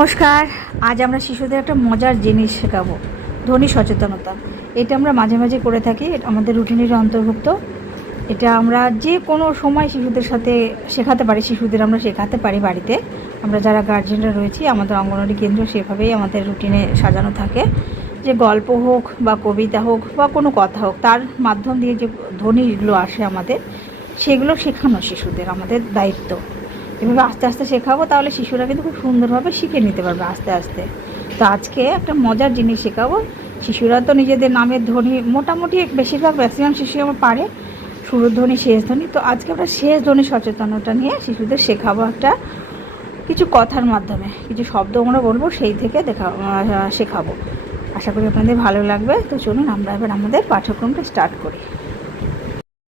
নমস্কার, আজ আমরা শিশুদের একটা মজার জিনিস শেখাবো ধ্বনি সচেতনতা। এটা আমরা মাঝে মাঝে করে থাকি আমাদের রুটিনের অন্তর্ভুক্ত। এটা আমরা যে কোনো সময় শিশুদের সাথে শেখাতে পারি, শিশুদের আমরা শেখাতে পারি বাড়িতে। আমরা যারা গার্জেনরা রয়েছি, আমাদের অঙ্গনওয়াড়ি কেন্দ্র সেভাবেই আমাদের রুটিনে সাজানো থাকে। যে গল্প হোক বা কবিতা হোক বা কোনো কথা হোক, তার মাধ্যম দিয়ে যে ধ্বনিগুলো আসে আমাদের, সেগুলো শেখানো শিশুদের আমাদের দায়িত্ব। এভাবে আস্তে আস্তে শেখাবো, তাহলে শিশুরা কিন্তু খুব সুন্দরভাবে শিখে নিতে পারবে আস্তে আস্তে। তো আজকে একটা মজার জিনিস শেখাবো। শিশুরা তো নিজেদের নামের ধ্বনি, মোটামুটি বেশিরভাগ ম্যাক্সিমাম শিশু আমার পারে। শুরুর ধ্বনি, শেষ ধ্বনি। তো আজকে আমরা শেষ ধ্বনি সচেতনতা নিয়ে শিশুদের শেখাবো একটা কিছু কথার মাধ্যমে। কিছু শব্দ আমরা বলব, সেই থেকে দেখা শেখাবো। আশা করি আপনাদের ভালো লাগবে। তো চলুন আমরা এবার আমাদের পাঠ্যক্রমটা স্টার্ট করি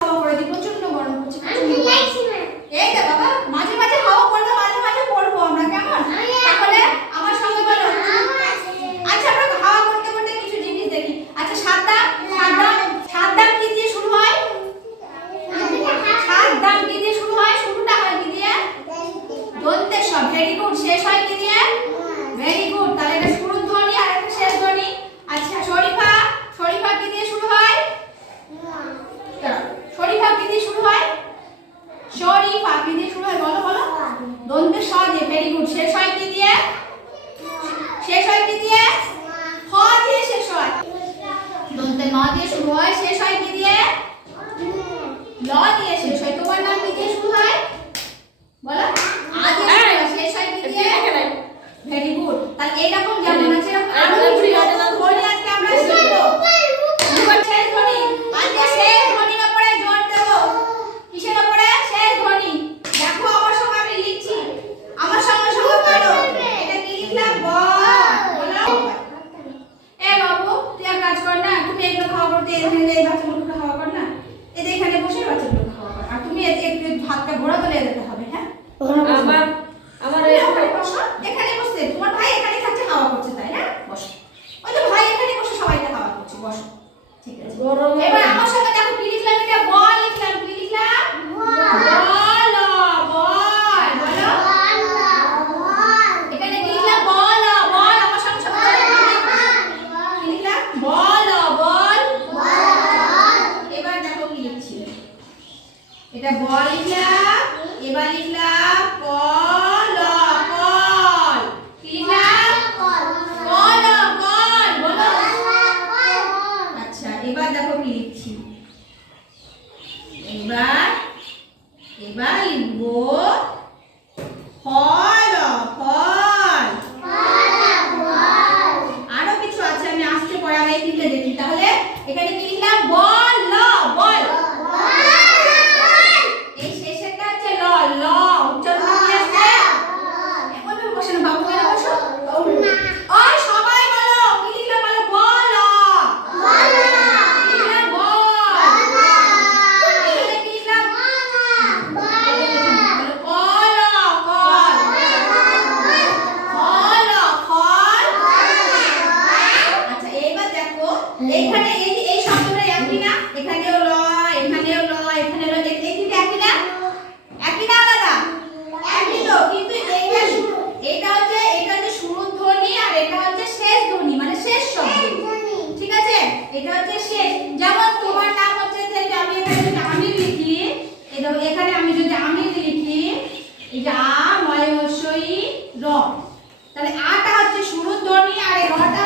হাওয়া করে দিই প্রচণ্ড গরম হচ্ছে প্রচণ্ড গরম। এই দে বাবা মাঝে মাঝে হাওয়া করবে মাঝে মাঝে পড়ব আমরা কেমন তাহলে আমার সঙ্গে বলো আচ্ছা আমরা হাওয়া করতে করতে কিছু জিনিস দেখি আচ্ছা সাত দাম সাত দাম সাত দাম কি দিয়ে শুরু হয় সাত দাম কি দিয়ে শুরু হয় শুরুটা হয় কি দিয়ে দন্তে সব ভেরি গুড শেষ হয় কি দিয়ে? ভেরি গুড তাহলে এটা শুরুর ধ্বনি আর একটা শেষ ধ্বনি। আচ্ছা শরীফা শরীফা কি দিয়ে শুরু হয়? শরীফা কি দিয়ে শুরু হয়? শরীফা কি দিয়ে শুরু হয়? বলো বলো। দন্তে স দিয়ে। ভেরি গুড শেষ হয় কি দিয়ে? শেষ হয় কি দিয়ে? হ দিয়ে শেষ হয়। দন্তে ন দিয়ে শুরু হয়। শেষ হয় কি দিয়ে? ল দিয়ে শেষ হয়। তোমার নাম কি দিয়ে শুরু হয়? বলো। আ দিয়ে দিয়ে ভেরি গুড তাহলে এইরকম যেমন আছে আরও কিছু ধ্বনি আজকে আমরা শিখব শেষ ধ্বনি আজকে শেষ ধ্বনির উপরে জোর দেব কিসের উপরে শেষ ধ্বনি দেখো আমার সঙ্গে আমি লিখছি আমার সঙ্গে সঙ্গে বলো এটা কি লিখলাম ব বলো এ বাবু তুই এক কাজ কর না তুমি এগুলো খাওয়া করতে এখানে এই বাচ্চাগুলোকে খাওয়া কর না এদের এখানে বসে বাচ্চাগুলো খাওয়া কর আর তুমি এদের একটু হাতটা ঘোরা তোলে যেতে হবে হ্যাঁ আমার আমার তুমি ওখানে বসো এখানে বসে তোমার ভাই এখানে থাকছে হাওয়া করছে তাই না বসো ওই তো ভাই এখানে বসে সবাইকে হাওয়া করছে বসো ঠিক আছে গরম এবার আমার সঙ্গে দেখো কি লিখলাম এটা বল লিখলাম কি লিখলাম বল বল বলো এখানে কি লিখলাম বল বল আমার সঙ্গে সঙ্গে বলো। কি লিখলাম বল বল এবার দেখো কি লিখছি এটা বল লিখলাম এবার লিখলাম কল কল কি লিখলাম কল কল বলো আচ্ছা এবার দেখো কি লিখছি এবার এবার লিখব ফল ফল আরও কিছু আছে আমি আসতে পরে আমি এই তিনটে দেখি তাহলে এখানে কি লিখলাম বল ল বল এই শেষেরটা হচ্ছে ল ল উচ্চারণ কি আছে ওইভাবে বসে না বাবু এখানে বসো ওই সবাই বলো কি লিখলাম বলো বল কি লিখলাম বল এখানে কি লিখলাম কল কল ফল ফল আচ্ছা এবার দেখো এইখানে এই এই শব্দটা একই না? এখানেও ল এখানেও ল এখানে ল এই তিনটা একই না? একই না আলাদা? একই তো কিন্তু এইটা শুরু এটা হচ্ছে এটা হচ্ছে শুরুর ধ্বনি আর এটা হচ্ছে শেষ ধ্বনি মানে শেষ শব্দ। ঠিক আছে? এটা হচ্ছে শেষ। যেমন তোমার নাম হচ্ছে যে আমি এখানে যদি আমি লিখি এই দেখো এখানে আমি যদি আমি লিখি এই যে আ ময় হস্যই র। তাহলে আটা হচ্ছে শুরুর ধ্বনি আর এই রটা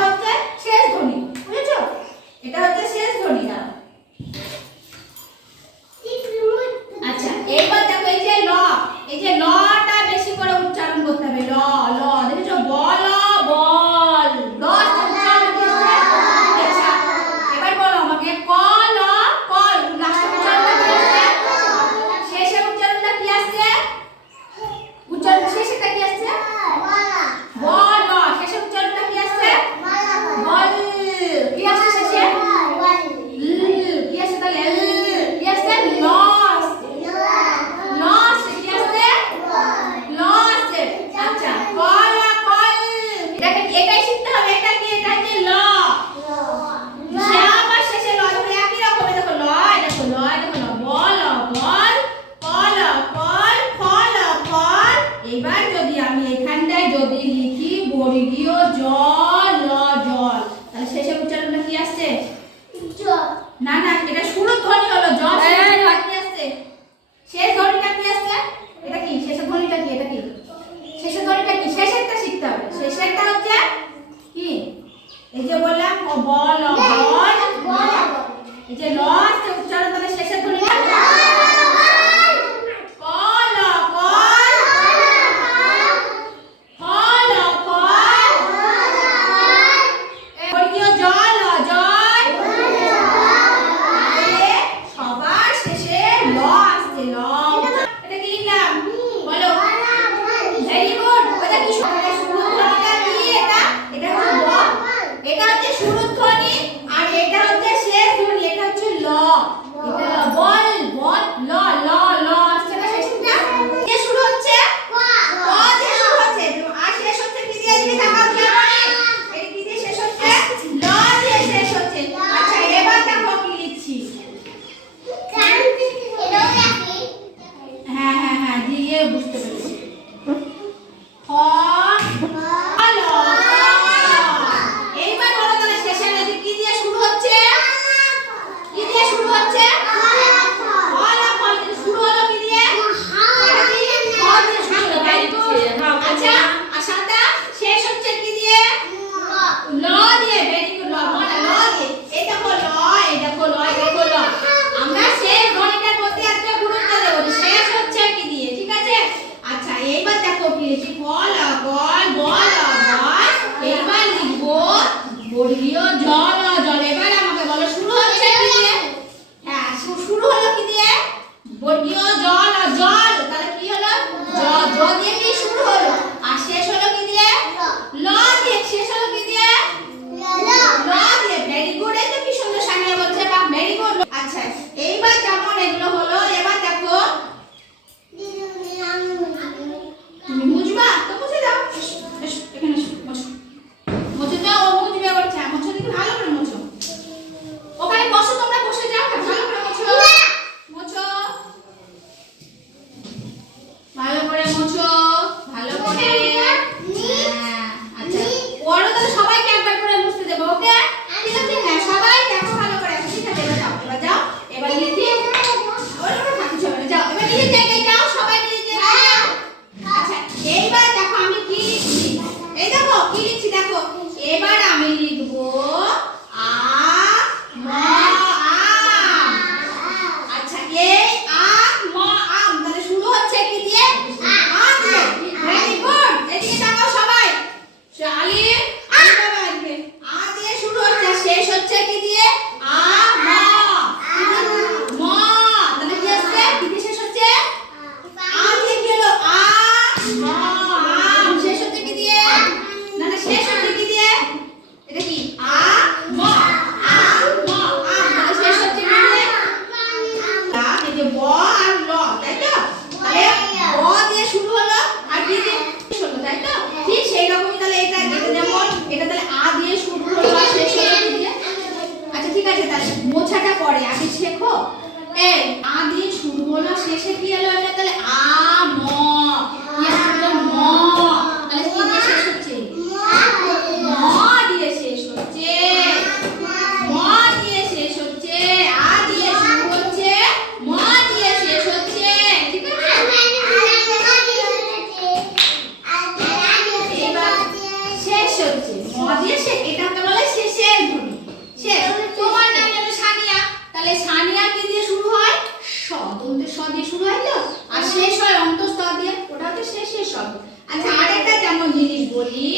তাহলে সানিয়া কি দিয়ে শুরু হয়? স তন্তে দিয়ে শুরু হয় তো? আর শেষ হয় অন্তঃস্থ দিয়ে? ওটা তো শেষ শেষ হবে আচ্ছা আরেকটা কেমন জিনিস বলি?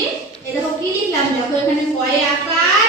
এ দেখো, কি লিখলাম? দেখো এখানে কয়ে আকার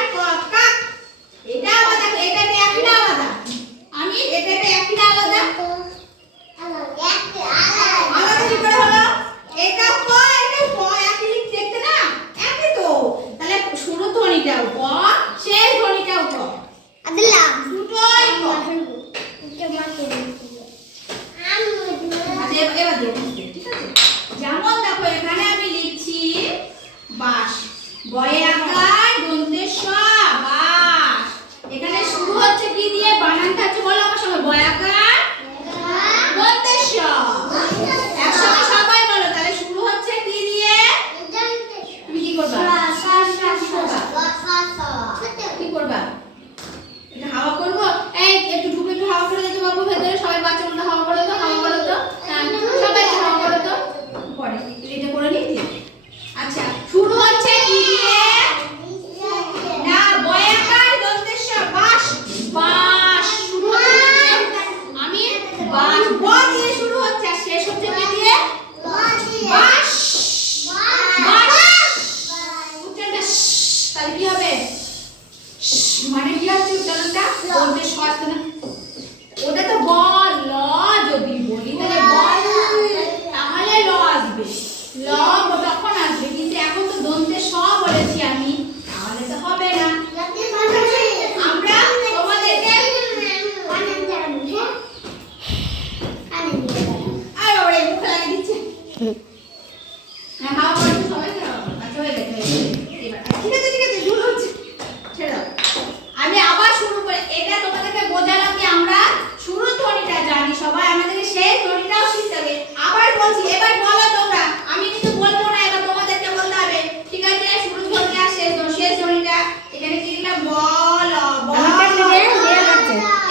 বোঝালাম আমরা শুরু ধ্বনিটা জানি সবাই আমাদেরকে শেষ ধ্বনিটাও শিখতে হবে। আবার বলছি এবার বলো তোমরা আমি কিন্তু বলব না এবার তোমাদেরকে বলতে হবে। ঠিক আছে? শুরু ধ্বনিটা আর শেষ ধ্বনি শেষ ধ্বনিটা এখানে কি দিলাম? বল বল।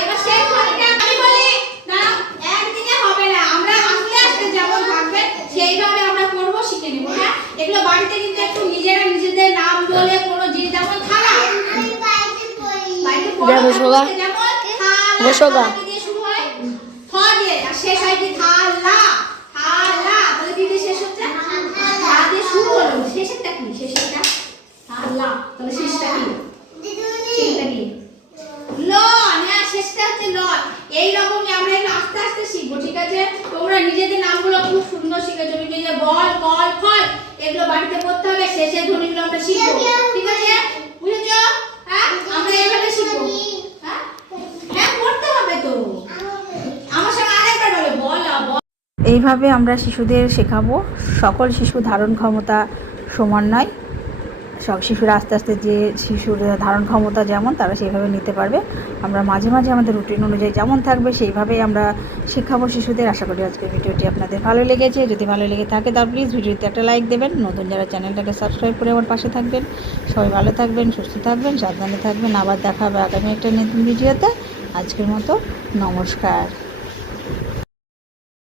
এবার শেষ ধ্বনিটা আমি বলি না একদিনে হবে না আমরা আস্তে আস্তে যেমন থাকবে সেইভাবে আমরা করব শিখে নেব হ্যাঁ? এগুলো বাড়িতে কিন্তু একটু নিজেরা নিজেদের নাম বলে কোনো জিনিস যেমন থালা বাড়িতে পড়ো, বসো গা। হয়? এইরকমই আমরা আস্তে আস্তে শিখব, ঠিক আছে? তোমরা নিজেদের নামগুলো খুব সুন্দর শিখেছো। নিজে বল, কল, ফল, এগুলো বাড়িতে পড়তে হবে। শেষের ধ্বনিগুলো আমরা শিখব। ঠিক আছে? বুঝেছ? হ্যাঁ? আমরা এইভাবে শিখব। হ্যাঁ? হ্যাঁ, পড়তে হবে তো। আমার সঙ্গে আরেকবার বলো, বল, আ, বল। এইভাবে আমরা শিশুদের শেখাবো। সকল শিশু ধারণ ক্ষমতা সমান নয়। সব শিশুরা আস্তে আস্তে যে শিশুর ধারণ ক্ষমতা যেমন, তারা সেইভাবে নিতে পারবে। আমরা মাঝে মাঝে আমাদের রুটিন অনুযায়ী যেমন থাকবে, সেইভাবেই আমরা শেখাবো শিশুদের। আশা করি আজকের ভিডিওটি আপনাদের ভালো লেগেছে। যদি ভালো লেগে থাকে, তাহলে প্লিজ ভিডিওতে একটা লাইক দেবেন। নতুন যারা চ্যানেলটাকে সাবস্ক্রাইব করে আমার পাশে থাকবেন। সবাই ভালো থাকবেন, সুস্থ থাকবেন, সাবধানে থাকবেন। আবার দেখা হবে আগামী একটা নতুন ভিডিওতে। আজকের মতো নমস্কার।